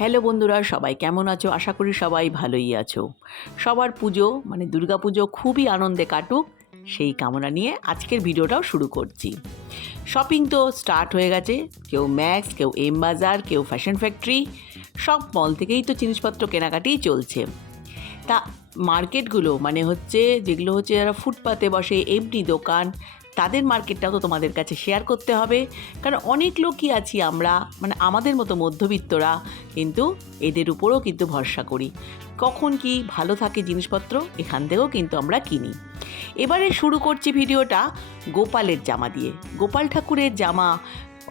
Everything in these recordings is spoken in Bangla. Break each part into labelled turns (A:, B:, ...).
A: হ্যালো বন্ধুরা, সবাই কেমন আছো? আশা করি সবাই ভালোই আছো। সবার পুজো মানে পুজো খুবই আনন্দে কাটুক, সেই কামনা নিয়ে আজকের ভিডিওটাও শুরু করছি। শপিং তো স্টার্ট হয়ে গেছে। কেউ ম্যাক্স কেউ এম বাজার কেউ ফ্যাশন ফ্যাক্টরি সব মল থেকেই তো জিনিসপত্র কেনাকাটিই চলছে। তা মার্কেটগুলো মানে হচ্ছে যেগুলো হচ্ছে যারা ফুটপাতে বসে এমনি দোকান তাদের মার্কেটটাও তো তোমাদের কাছে শেয়ার করতে হবে। কারণ অনেক লোকই আছি আমরা মানে আমাদের মতো মধ্যবিত্তরা, কিন্তু এদের উপরও কিন্তু ভরসা করি। কখন কি ভালো থাকে জিনিসপত্র, এখান থেকেও কিন্তু আমরা কিনি। এবারে শুরু করছি ভিডিওটা গোপালের জামা দিয়ে। গোপাল ঠাকুরের জামা,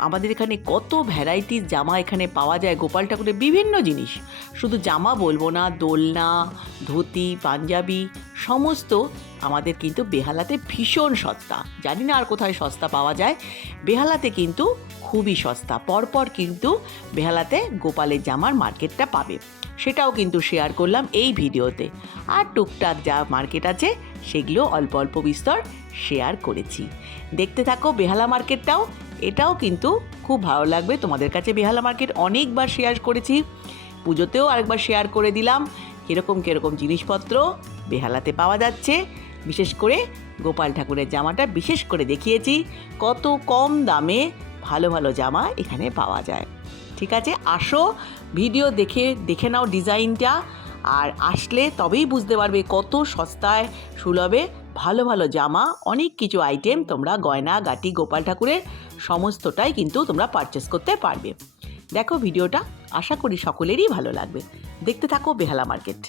A: আমাদের এখানে কত ভ্যারাইটির জামা এখানে পাওয়া যায় গোপাল ঠাকুরের বিভিন্ন জিনিস। শুধু জামা বলব না, দোলনা, ধুতি, পাঞ্জাবি, সমস্ত আমাদের কিন্তু বেহালাতে ভীষণ সস্তা। জানি না আর কোথায় সস্তা পাওয়া যায়। বেহালাতে কিন্তু খুবই সস্তা। পরপর কিন্তু বেহালাতে গোপালের জামার মার্কেটটা পাবে। সেটাও কিন্তু শেয়ার করলাম এই ভিডিওতে। আর টুকটাক যা মার্কেট আছে, সেগুলো অল্প অল্প বিস্তর শেয়ার করেছি। দেখতে থাকো বেহালা মার্কেটটাও। এটাও কিন্তু খুব ভালো লাগবে। তোমাদের কাছে বেহালা মার্কেট অনেকবার শেয়ার করেছি। পুজোতেও আরেকবার শেয়ার করে দিলাম। কীরকম কীরকম জিনিসপত্র বেহালাতে পাওয়া যাচ্ছে। বিশেষ করে গোপাল ঠাকুরের জামাটা বিশেষ করে দেখিয়েছি, কত কম দামে ভালো ভালো জামা এখানে পাওয়া যায়। ঠিক আছে, আসো, ভিডিও দেখে দেখে নাও ডিজাইনটা, আর আসলে তবেই বুঝতে পারবে কত সস্তায় সুলভে ভালো ভালো জামা, অনেক কিছু আইটেম তোমরা গয়না, গাটি, গোপাল ঠাকুরের সমস্তটাই কিন্তু তোমরা পারচেস করতে পারবে। দেখো ভিডিওটা, আশা করি সকলেরই ভালো লাগবে। দেখতে থাকো বেহালা মার্কেট।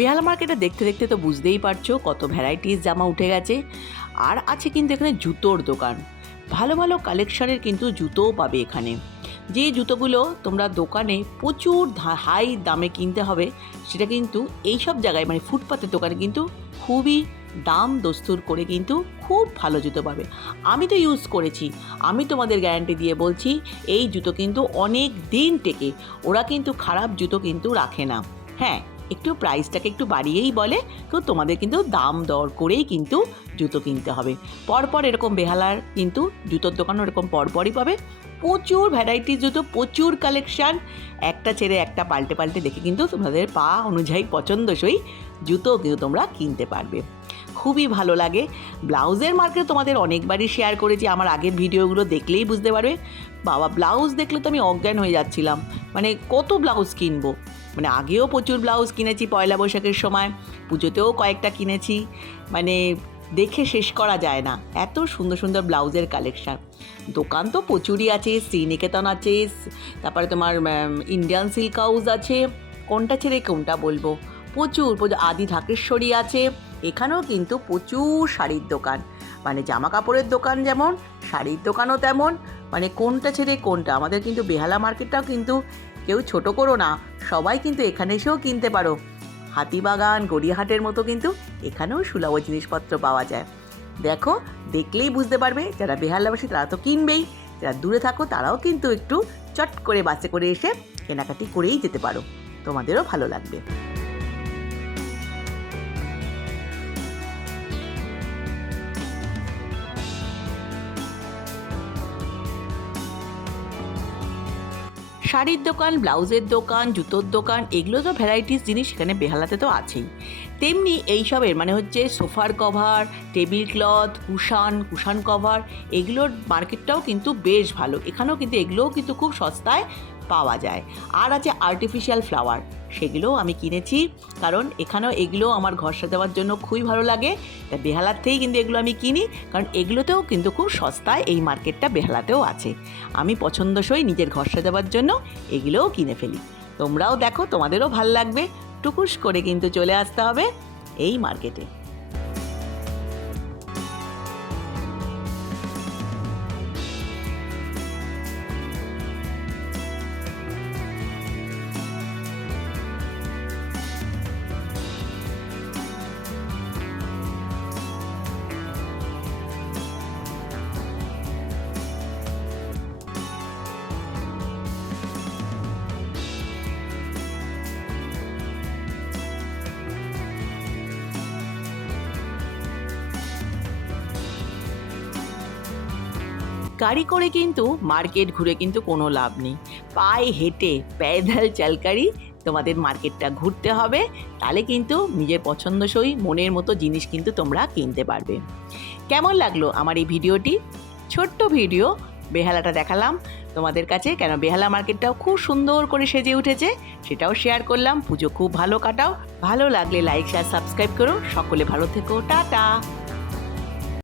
A: বেহালা মার্কেটে দেখতে দেখতে তো বুঝতেই পারছ কত ভ্যারাইটিস জামা উঠে গেছে। আর আছে কিন্তু এখানে জুতোর দোকান। ভালো ভালো কালেকশনের কিন্তু জুতোও পাবে এখানে। যে জুতোগুলো তোমরা দোকানে প্রচুর হাই দামে কিনতে হবে, সেটা কিন্তু এই সব জায়গায় মানে ফুটপাতের দোকানে কিন্তু খুবই দাম দস্তুর করে কিন্তু খুব ভালো জুতো পাবে। আমি তো ইউজ করেছি। আমি তোমাদের গ্যারান্টি দিয়ে বলছি, এই জুতো কিন্তু অনেক দিন টেকে ওরা কিন্তু খারাপ জুতো কিন্তু রাখে না। হ্যাঁ একটু প্রাইসটাকে একটু বাড়িয়েই বলে, তো তোমাদের কিন্তু দাম দর করেই কিন্তু জুতো কিনতে হবে। পরপর এরকম বেহালার কিন্তু জুতোর দোকানও এরকম পরপরই পাবে। প্রচুর ভ্যারাইটির জুতো, প্রচুর কালেকশান একটা ছেড়ে একটা পাল্টে পাল্টে দেখে কিন্তু তোমাদের পা অনুযায়ী পছন্দসই জুতো কিন্তু তোমরা কিনতে পারবে। খুবই ভালো লাগে। ব্লাউজের মার্কেট তোমাদের অনেকবারই শেয়ার করেছি, আমার আগের ভিডিওগুলো দেখলেই বুঝতে পারবে। বাবা, ব্লাউজ দেখলে তো আমি অজ্ঞান হয়ে যাচ্ছিলাম। মানে কত ব্লাউজ কিনবো? মানে আগেও প্রচুর ব্লাউজ কিনেছি পয়লা বৈশাখের সময়, পুজোতেও কয়েকটা কিনেছি। মানে দেখে শেষ করা যায় না, এত সুন্দর সুন্দর ব্লাউজের কালেকশান। দোকান তো প্রচুরই আছে, শ্রীনিকেতন আছে, তারপরে তোমার ইন্ডিয়ান সিল্ক হাউস আছে, কোনটা ছেড়ে কোনটা বলব? প্রচুর প্রচুর, আদি ঢাকেশ্বরী আছে, এখানেও কিন্তু প্রচুর শাড়ির দোকান। মানে জামা কাপড়ের দোকান যেমন, শাড়ির দোকানও তেমন মানে কোনটা ছেড়ে কোনটা? আমাদের কিন্তু বেহালা মার্কেটটাও কিন্তু কেউ ছোট করো না। সবাই কিন্তু এখানে এসেও কিনতে পারো। হাতিবাগান গড়িয়াহাটের মতো কিন্তু এখানেও সুলভ জিনিসপত্র পাওয়া যায়। দেখো, দেখলেই বুঝতে পারবে, যারা বেহালাবাসী তারা তো কিনবেই। যারা দূরে থাকো তারাও কিন্তু একটু চট করে বাসে করে এসে কেনাকাটি করেই যেতে পারো। তোমাদেরও ভালো লাগবে। শাড়ির দোকান, ব্লাউজের দোকান, জুতোর দোকান, এগুলো তো ভ্যারাইটিস জিনিস এখানে বেহালাতে তো আছেই। তেমনি এইসবের মানে হচ্ছে সোফার cover, tablecloth, cushion cushion cover, এগুলোর মার্কেটটাও কিন্তু বেশ ভালো। এখানেও কিন্তু এগুলোও কিন্তু খুব সস্তায় পাওয়া যায়। আর আছে আর্টিফিশিয়াল ফ্লাওয়ার সেগুলোও আমি কিনেছি কারণ এখানেও এগুলো আমার ঘর সাজাবার জন্য খুবই ভালো লাগে। তা বেহালার থেকেই কিন্তু এগুলো আমি কিনি কারণ এগুলোতেও কিন্তু খুব সস্তায় এই মার্কেটটা বেহালাতেও আছে। আমি পছন্দসই নিজের ঘর সাজাবার জন্য এগুলোও কিনে ফেলি। তোমরাও দেখো তোমাদেরও ভালো লাগবে। টুকুস করে কিন্তু চলে আসতে হবে এই মার্কেটে। গাড়ি করে কিন্তু মার্কেট ঘুরে কিন্তু কোনো লাভ নেই। পায়ে হেঁটে প্যাদাল চালকারি তোমাদের মার্কেটটা ঘুরতে হবে, তাহলে কিন্তু নিজের পছন্দসই মনের মতো জিনিস কিন্তু তোমরা কিনতে পারবে। কেমন লাগল আমার এই ভিডিওটি? ছোট্ট ভিডিও, বেহালাটা দেখালাম। তোমাদের কাছে কেন বেহালা মার্কেটটাও খুব সুন্দর করে সেজে উঠেছে, সেটাও শেয়ার করলাম। পুজো খুব ভালো কাটাও। ভালো লাগলে লাইক শেয়ার সাবস্ক্রাইব করো। সকলে ভালো থেকো। টাটা!